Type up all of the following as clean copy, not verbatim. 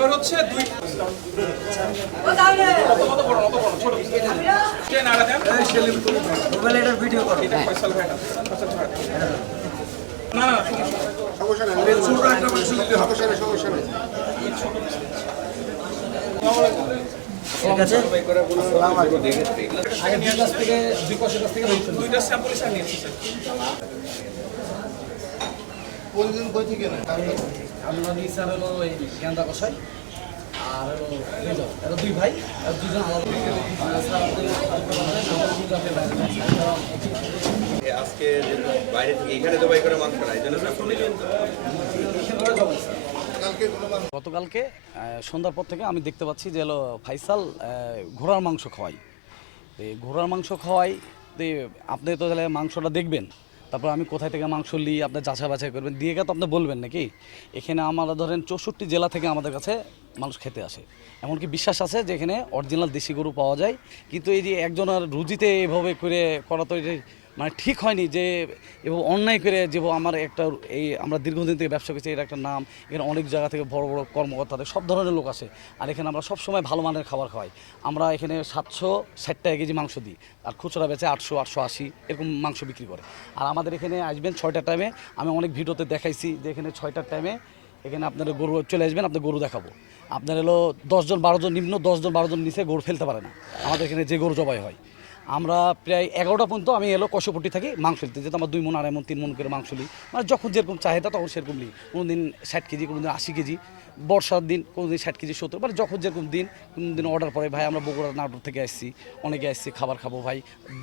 এবার হচ্ছে দুই ছোট নাড়া দেন মোবাইলে এটার ভিডিও করো। এটা ফয়সাল ভাই না ফয়সাল ভাই না সমস্যা নেই, ছোট একটা মাংস দিতে হবে। সমস্যা নেই। ঠিক আছে। আগে নিয়ে কাছ থেকে দুই পাশের কাছ থেকে দুইটা স্যাম্পল হিসাবে নিয়েছি স্যার। প্রতিদিন কই থেকে নেন? আমরা নিই স্যার হলো এই গেন্দা কষাই আর হলো রেজল, এরা দুই ভাই আর দুজন আলাদা। স্যার আজকে বাইরে থেকে এখানে জবাই করে মাংস খায়, এই জন্য সব শুনে কিন্তু গতকালকে সন্ধ্যার পর থেকে আমি দেখতে পাচ্ছি যে হলো ফাইসাল ঘোড়ার মাংস খাওয়াই। তো এই ঘোড়ার মাংস খাওয়াই, তো আপনি তো তাহলে মাংসটা দেখবেন, তারপর আমি কোথায় থেকে মাংস নিই আপনার যাচাই বাছাই করবেন, দিয়ে তো আপনি বলবেন নাকি। এখানে আমরা ধরেন 64 জেলা থেকে আমাদের কাছে মানুষ খেতে আসে, এমনকি বিশ্বাস আছে যে এখানে অরিজিনাল দেশি গরু পাওয়া যায়। কিন্তু এই যে একজনের রুজিতে এভাবে করে করা তো এটা মানে ঠিক হয়নি, যে এবং অন্যায় করে যে আমার একটা এই আমরা দীর্ঘদিন থেকে ব্যবসা করছি, এর একটা নাম, এখানে অনেক জায়গা থেকে বড় বড় কর্মকর্তাদের সব ধরনের লোক আসে, আর এখানে আমরা সবসময় ভালো মানের খাবার খাওয়াই। আমরা এখানে 760 টাকা কেজি মাংস দিই, আর খুচরা বেচে 800, 880 এরকম মাংস বিক্রি করে। আর আমাদের এখানে আসবেন 6টার টাইমে, আমি অনেক ভিডিওতে দেখাইছি যে এখানে 6টার টাইমে এখানে আপনারা গরু চলে আসবেন, আপনার গরু দেখাবো। আপনার হলো 10 জন 12 জন নিম্ন, 10 জন 12 জন নিচে গরু ফেলতে পারে না আমাদের এখানে যে গরু জবাই হয়। আমরা প্রায় 11টা পর্যন্ত আমি এলো কষপট্টি থাকি মাংস নিতে, যেহেতু আমার 2 মণ, 2.5 মণ, 3 মণ করে মাংস নিই, মানে যখন যেরকম চাহিদা তখন সেরকম নিই। কোনো দিন 60 কেজি, কোনো দিন 80 কেজি, বর্ষার দিন কোনো দিন 60 কেজি 70, মানে যখন যেরকম দিন। কোনো দিন অর্ডার পরে ভাই আমরা বগুড়া নাটোর থেকে আসছি, অনেকে আসছি খাবার খাবো ভাই,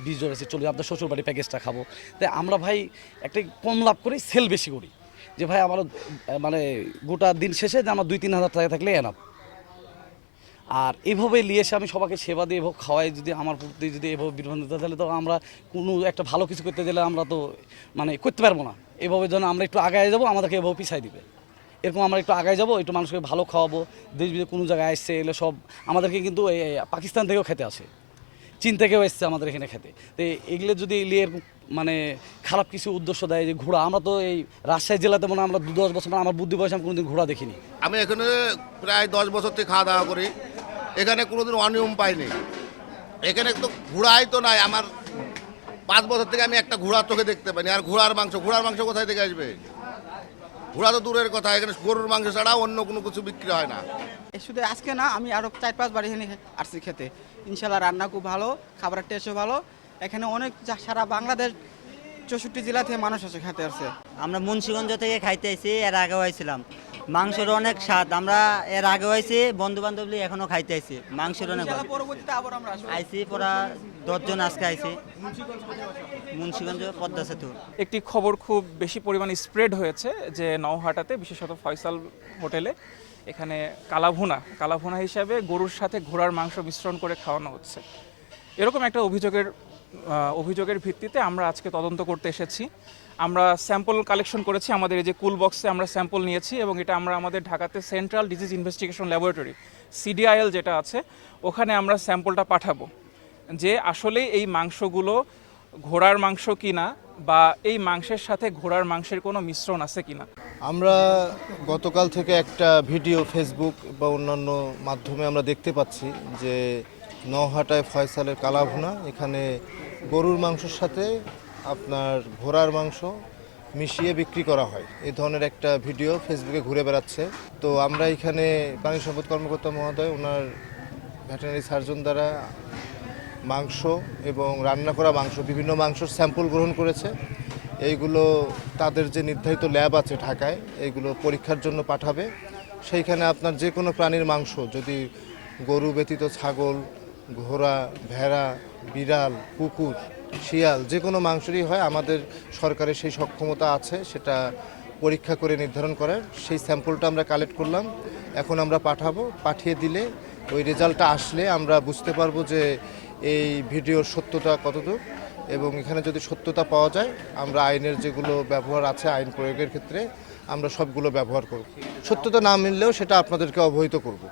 20 জন আসছি, চলে আপনার শ্বশুরবাড়ি প্যাকেজটা খাবো। তাই আমরা ভাই একটা কম লাভ করি, সেল বেশি করি, যে ভাই আমার মানে গোটা দিন শেষে যে আমার 2-3 হাজার টাকা থাকলে এনাফ। আর এভাবে নিয়ে এসে আমি সবাইকে সেবা দিয়ে এভাবে খাওয়াই, যদি আমার প্রতি যদি এভাবে বিভ্রান্ত, তাহলে তো আমরা কোনো একটা ভালো কিছু করতে গেলে আমরা তো মানে করতে পারবো না। এভাবে যেন আমরা একটু আগায় যাবো, আমাদেরকে এভাবে পিছাই দিবে, এরকম আমরা একটু আগায় যাবো, একটু মানুষকে ভালো খাওয়াবো। দেশ বিদেশে কোনো জায়গায় আসছে এলে সব আমাদেরকে কিন্তু এই পাকিস্তান থেকেও খেতে আসে, চীন থেকেও এসছে আমাদের এখানে খেতে। তো এগুলো যদি এলিয়ে মানে খারাপ কিছু উদ্দেশ্য দেয়, যে ঘোড়া, আমরা তো এই রাজশাহী জেলাতে মনে হয় আমরা 2-10 বছর, আমার বুদ্ধি বয়সে আমি কোনোদিন ঘোড়া দেখিনি। আমি এখানে প্রায় 10 বছর থেকে খাওয়া দাওয়া করি, এখানে কোনোদিন অনিয়ম পাইনি। এখানে তো ঘোড়াই তো নাই, আমার 5 বছর থেকে আমি একটা ঘোড়া চোখে দেখতে পাইনি। আর ঘোড়ার মাংস কোথায় থেকে আসবে? ঘোড়া তো দূরের কথা, এখানে গরুর মাংস ছাড়া অন্য কোনো কিছু বিক্রি হয় না। শুধু আজকে না, আমি আরও 4-5 বার এখানে আসছি খেতে। ইনশাল্লাহ রান্না খুব ভালো, খাবারের টেস্টও ভালো। এখানে অনেক সারা বাংলাদেশ 64 জেলা থেকে মানুষ আসে খেতে আসছে। আমরা মুন্সিগঞ্জ থেকে খাইতে আইছি, এর আগেও আইছিলাম। মাংসের অনেক স্বাদ, আমরা এর আগেও আইছি, বন্ধু বান্ধব এখনো খাইতে আইছি। মাংসের অনেক পরবর্তীতে আবার আমরা আসবো। আইছি, পরা 10 জন আজকে আইছি মুন্সিগঞ্জ পদ্মা সেতু। একটি খবর খুব বেশি পরিমাণে স্প্রেড হয়েছে যে নওহাটাতে, বিশেষত ফয়সাল হোটেলে এখানে কালাভুনা হিসাবে গরুর সাথে ঘোড়ার মাংস মিশ্রণ করে খাওয়ানো হচ্ছে। এরকম একটা অভিযোগের ভিত্তিতে আমরা আজকে তদন্ত করতে এসেছি। আমরা স্যাম্পল কালেকশন করেছি, আমাদের এই যে কুল বক্সে আমরা স্যাম্পল নিয়েছি, এবং এটা আমরা আমাদের ঢাকাতে central disease investigation laboratory CDIL যেটা আছে, ওখানে আমরা স্যাম্পলটা পাঠাবো, যে আসলে এই মাংসগুলো ঘোড়ার মাংস কিনা, বা এই মাংসের সাথে ঘোড়ার মাংসের কোনো মিশ্রণ আছে কিনা। আমরা গতকাল থেকে একটা ভিডিও ফেসবুক বা অন্যান্য মাধ্যমে আমরা দেখতে পাচ্ছি যে নওহাটায় ফয়সালের কালাভুনা, এখানে গরুর মাংসের সাথে আপনার ঘোড়ার মাংস মিশিয়ে বিক্রি করা হয়, এই ধরনের একটা ভিডিও ফেসবুকে ঘুরে বেড়াচ্ছে। তো আমরা এখানে প্রাণী সম্পদ কর্মকর্তা মহোদয়, ওনার ভেটেরিনারি সার্জন দ্বারা মাংস এবং রান্না করা মাংস, বিভিন্ন মাংসর স্যাম্পল গ্রহণ করেছে। এইগুলো তাদের যে নির্ধারিত ল্যাব আছে ঢাকায়, এইগুলো পরীক্ষার জন্য পাঠাবে। সেইখানে আপনার যে কোনো প্রাণীর মাংস, যদি গরু ব্যতীত ছাগল, ঘোড়া, ভেড়া, বিড়াল, কুকুর, শিয়াল, যে কোনো মাংসেরই হয়, আমাদের সরকারের সেই সক্ষমতা আছে সেটা পরীক্ষা করে নির্ধারণ করার। সেই স্যাম্পলটা আমরা কালেক্ট করলাম, এখন আমরা পাঠাবো। পাঠিয়ে দিলে ওই রেজাল্টটা আসলে আমরা বুঝতে পারবো যে এই ভিডিওর সত্যতা কতদূর, এবং এখানে যদি সত্যতা পাওয়া যায়, আমরা আইনের যেগুলো ব্যবহার আছে আইন প্রয়োগের ক্ষেত্রে আমরা সবগুলো ব্যবহার করব। সত্যতা না মিললেও সেটা আপনাদেরকে অবহিত করব।